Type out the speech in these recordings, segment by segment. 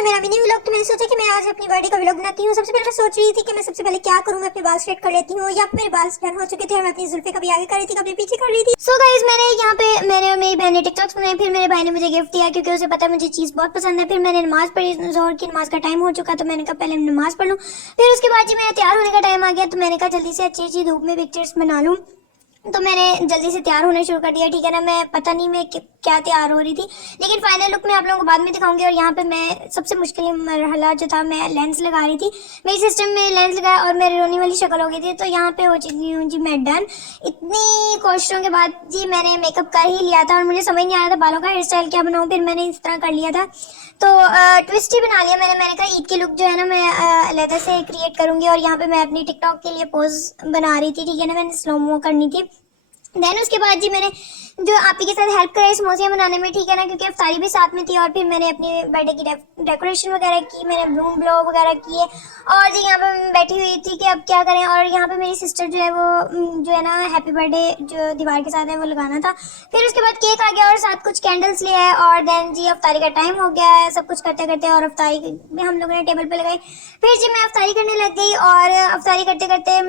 है मेरा mini vlog. तो मैंने सोचा कि मैं आज अपनी बर्थडे का व्लॉग बनाती हूँ। सबसे पहले मैं सोच रही थी कि मैं सबसे पहले क्या करूँ, मैं अपने बाल स्ट्रेट कर लेती हूँ या मेरे बाल डन हो चुके थे और मैं अपनी जुल्फे कभी आगे कर रही थी कभी पीछे कर रही थी। सो गाइस मैंने यहाँ पे मैंने और मेरी बहन ने टिकटॉक्स बनाए, फिर मेरे भाई ने मुझे गिफ्ट दिया क्योंकि उसे पता है मुझे चीज़ बहुत पसंद है। फिर मैंने नमाज पढ़ी, जोहर की नमाज का टाइम हो चुका तो मैंने कहा पहले नमाज पढ़ लूँ। फिर उसके बाद जी मेरा तैयार होने का टाइम आ गया तो मैंने कहा जल्दी से अच्छी अच्छी धूप में पिक्चर्स बना लूँ। तो मैंने जल्दी से तैयार होना शुरू कर दिया, ठीक है ना। मैं पता नहीं मैं क्या तैयार हो रही थी, लेकिन फाइनल लुक मैं आप लोगों को बाद में दिखाऊंगी। और यहाँ पे मैं सबसे मुश्किल मरहला जो था, मैं लेंस लगा रही थी। मेरी सिस्टम में लेंस लगाया और मेरी रोने वाली शक्ल हो गई थी। तो यहाँ पे हो चुकी हूँ जी मैं डन। इतनी कोशिशों के बाद जी मैंने मेकअप कर ही लिया था और मुझे समझ नहीं आ रहा था बालों का हेयर स्टाइल क्या बनाऊँ। फिर मैंने इस तरह कर लिया था, तो ट्विस्ट ही बना लिया मैंने कहा ईद की लुक जो है ना मैं अलग से क्रिएट करूंगी। और यहाँ पे मैं अपनी टिकटॉक के लिए पोज बना रही थी, ठीक है ना, मैंने स्लो मो करनी थी। देन उसके बाद जी मैंने जो आप ही के साथ हेल्प कराई समोसियाँ बनाने में, ठीक है ना, क्योंकि अफ्तारी भी साथ में थी। और फिर मैंने अपनी बर्थडे की डेकोरेशन वगैरह की, मैंने ब्लूम ब्लो वगैरह किए। और जी यहाँ पे मैं बैठी हुई थी कि अब क्या करें। और यहाँ पे मेरी सिस्टर जो है वो जो है ना हैप्पी बर्थडे जो दीवार के साथ है वो लगाना था। फिर उसके बाद केक आ गया और साथ कुछ कैंडल्स ले आए। और देन जी अफ्तारी का टाइम हो गया है सब कुछ करते करते, और अफ्तारी भी हम लोगों ने टेबल पर लगाई। फिर जी मैं अफ्तारी करने लग गई और अफ्तारी करते करते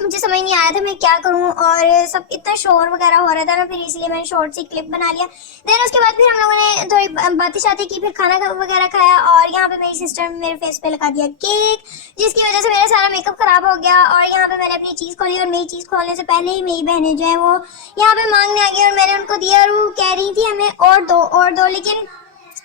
मुझे समझ नहीं आया था मैं क्या करूं। और सब इतना शोर वगैरह हो रहा था ना, फिर इसलिए मैंने शॉर्ट सी क्लिप बना लिया। देन उसके बाद फिर हम लोगों ने थोड़ी बातें शातें की, फिर खाना वगैरह खाया। और यहाँ पे मेरी सिस्टर ने मेरे फेस पे लगा दिया केक, जिसकी वजह से मेरा सारा मेकअप खराब हो गया। और यहाँ पे मैंने अपनी चीज़ खोली और मेरी चीज़ खोलने से पहले ही मेरी बहनें जो है वो यहाँ पे मांगने आ गई और मैंने उनको दिया। और वो कह रही थी हमें और दो, लेकिन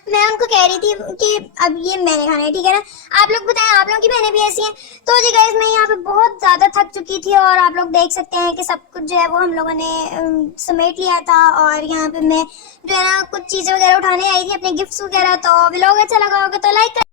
मैं उनको कह रही थी कि अब ये मैंने खाना है, ठीक है ना। आप लोग बताएं आप लोगों की बहनें भी ऐसी हैं? तो जी गाइस मैं यहाँ पे बहुत ज़्यादा थक चुकी थी और आप लोग देख सकते हैं कि सब कुछ जो है वो हम लोगों ने समेट लिया था। और यहाँ पे मैं जो है ना कुछ चीज़ें वगैरह उठाने आई थी, अपने गिफ्ट्स वगैरह। तो व्लॉग अच्छा लगा होगा तो लाइक